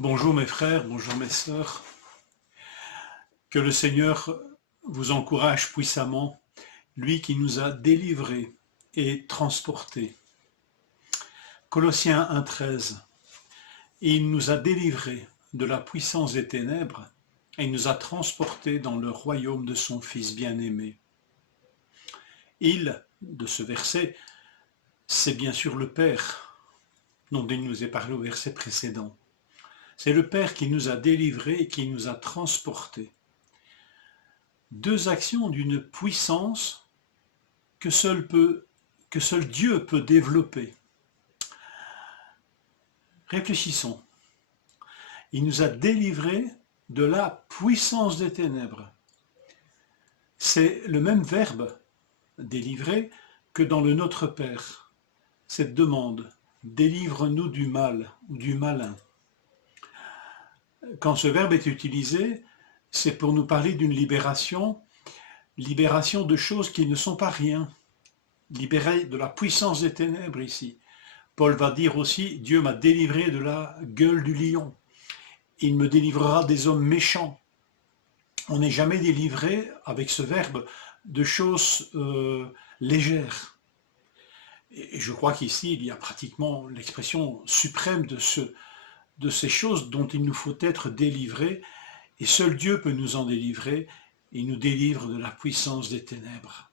Bonjour mes frères, bonjour mes sœurs. Que le Seigneur vous encourage puissamment, lui qui nous a délivrés et transportés. Colossiens 1,13. Il nous a délivrés de la puissance des ténèbres et il nous a transportés dans le royaume de son Fils bien-aimé. Il, de ce verset, c'est bien sûr le Père, dont il nous est parlé au verset précédent. C'est le Père qui nous a délivrés et qui nous a transportés. Deux actions d'une puissance que seul Dieu peut développer. Réfléchissons. Il nous a délivrés de la puissance des ténèbres. C'est le même verbe, délivrer, que dans le Notre Père. Cette demande, délivre-nous du mal ou du malin. Quand ce verbe est utilisé, c'est pour nous parler d'une libération de choses qui ne sont pas rien, libéré de la puissance des ténèbres ici. Paul va dire aussi, Dieu m'a délivré de la gueule du lion. Il me délivrera des hommes méchants. On n'est jamais délivré, avec ce verbe, de choses légères. Et je crois qu'ici, il y a pratiquement l'expression suprême de ces choses dont il nous faut être délivrés, et seul Dieu peut nous en délivrer. Il nous délivre de la puissance des ténèbres.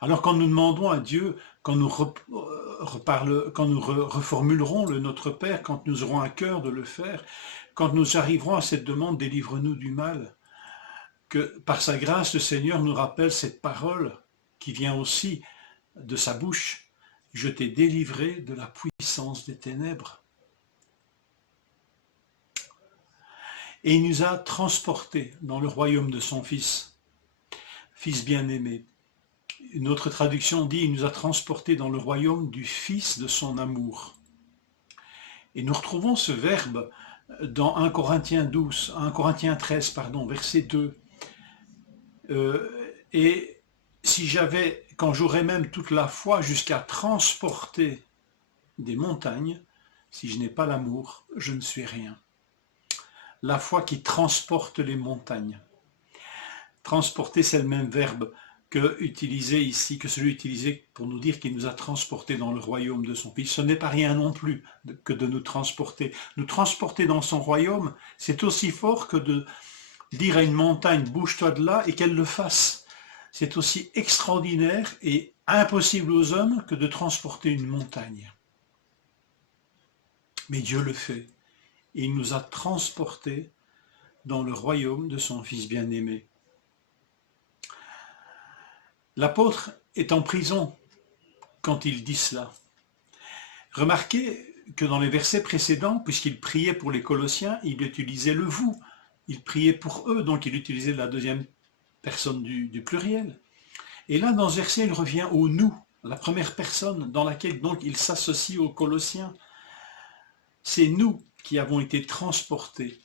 Alors quand nous demandons à Dieu, quand nous reformulerons le Notre Père, quand nous aurons à cœur de le faire, quand nous arriverons à cette demande, délivre-nous du mal, que par sa grâce, le Seigneur nous rappelle cette parole qui vient aussi de sa bouche, je t'ai délivré de la puissance des ténèbres. Et il nous a transportés dans le royaume de son Fils, Fils bien-aimé. Une autre traduction dit, il nous a transportés dans le royaume du Fils de son amour. Et nous retrouvons ce verbe dans 1 Corinthiens 13, verset 2. Et quand j'aurai même toute la foi jusqu'à transporter des montagnes, si je n'ai pas l'amour, je ne suis rien. La foi qui transporte les montagnes. Transporter, c'est le même verbe que celui utilisé pour nous dire qu'il nous a transportés dans le royaume de son Fils. Ce n'est pas rien non plus que de nous transporter. Nous transporter dans son royaume, c'est aussi fort que de dire à une montagne, bouge-toi de là, et qu'elle le fasse. C'est aussi extraordinaire et impossible aux hommes que de transporter une montagne. Mais Dieu le fait. Et il nous a transportés dans le royaume de son Fils bien-aimé. L'apôtre est en prison quand il dit cela. Remarquez que dans les versets précédents, puisqu'il priait pour les Colossiens, il utilisait le « vous ». Il priait pour eux, donc il utilisait la deuxième personne du pluriel. Et là, dans ce verset, il revient au « nous », la première personne dans laquelle donc il s'associe aux Colossiens. C'est nous qui avons été transportés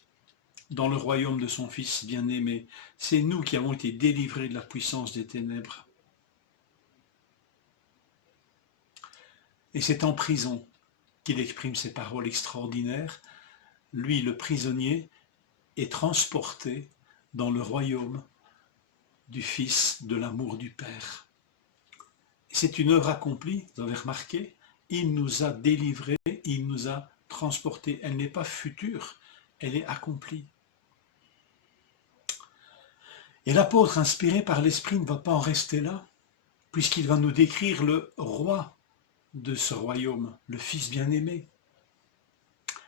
dans le royaume de son Fils bien-aimé. C'est nous qui avons été délivrés de la puissance des ténèbres. Et c'est en prison qu'il exprime ces paroles extraordinaires. Lui, le prisonnier, est transporté dans le royaume du Fils de l'amour du Père. C'est une œuvre accomplie, vous avez remarqué, il nous a délivrés, il nous a transportés. Elle n'est pas future, elle est accomplie. Et l'apôtre, inspiré par l'Esprit, ne va pas en rester là, puisqu'il va nous décrire le roi de ce royaume, le Fils bien-aimé.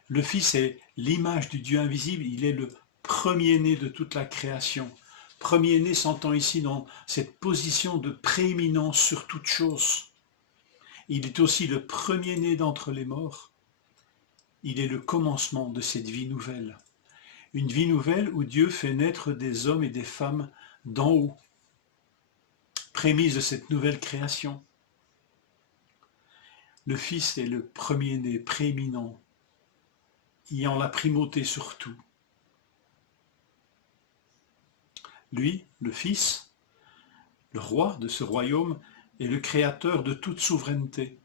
Le Fils est l'image du Dieu invisible, il est le premier-né de toute la création. Premier-né s'entend ici dans cette position de prééminence sur toute chose. Il est aussi le premier-né d'entre les morts. Il est le commencement de cette vie nouvelle. Une vie nouvelle où Dieu fait naître des hommes et des femmes d'en haut, prémisse de cette nouvelle création. Le Fils est le premier-né, prééminent, ayant la primauté sur tout. Lui, le Fils, le roi de ce royaume, est le créateur de toute souveraineté,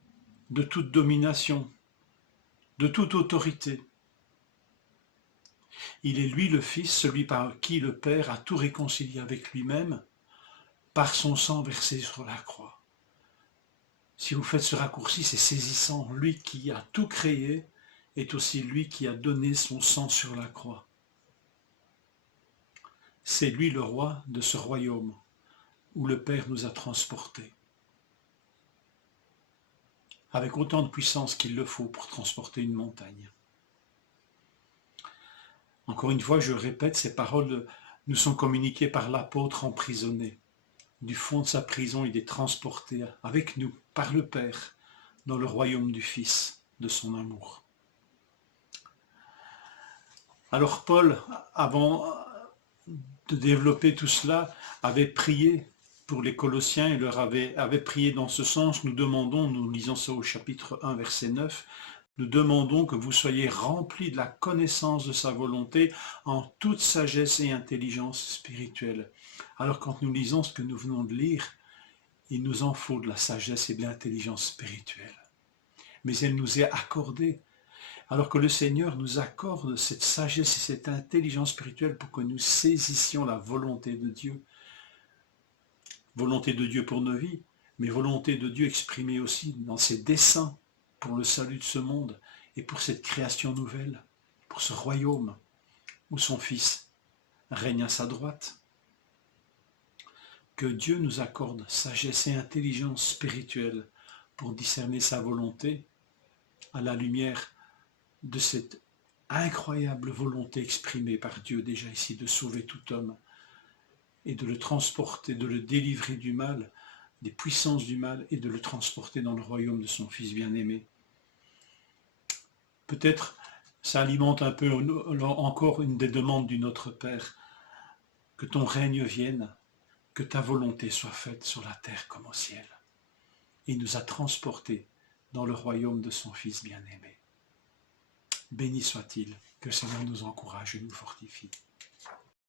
de toute domination, de toute autorité. Il est lui le Fils, celui par qui le Père a tout réconcilié avec lui-même, par son sang versé sur la croix. Si vous faites ce raccourci, c'est saisissant. Lui qui a tout créé est aussi lui qui a donné son sang sur la croix. C'est lui le roi de ce royaume où le Père nous a transportés, avec autant de puissance qu'il le faut pour transporter une montagne. Encore une fois, je répète, ces paroles nous sont communiquées par l'apôtre emprisonné. Du fond de sa prison, il est transporté avec nous, par le Père, dans le royaume du Fils, de son amour. Alors Paul, avant de développer tout cela, avait prié pour les Colossiens et leur avait prié dans ce sens. Nous demandons, nous lisons ça au chapitre 1, verset 9, nous demandons que vous soyez remplis de la connaissance de sa volonté en toute sagesse et intelligence spirituelle. Alors quand nous lisons ce que nous venons de lire, il nous en faut de la sagesse et de l'intelligence spirituelle. Mais elle nous est accordée. Alors que le Seigneur nous accorde cette sagesse et cette intelligence spirituelle pour que nous saisissions la volonté de Dieu. Volonté de Dieu pour nos vies, mais volonté de Dieu exprimée aussi dans ses desseins pour le salut de ce monde et pour cette création nouvelle, pour ce royaume où son Fils règne à sa droite. Que Dieu nous accorde sagesse et intelligence spirituelle pour discerner sa volonté à la lumière de cette incroyable volonté exprimée par Dieu déjà ici de sauver tout homme et de le transporter, de le délivrer du mal, des puissances du mal et de le transporter dans le royaume de son Fils bien-aimé. Peut-être ça alimente un peu encore une des demandes du Notre Père, que ton règne vienne, que ta volonté soit faite sur la terre comme au ciel. Il nous a transportés dans le royaume de son Fils bien-aimé. Béni soit-il, que le Seigneur nous encourage et nous fortifie.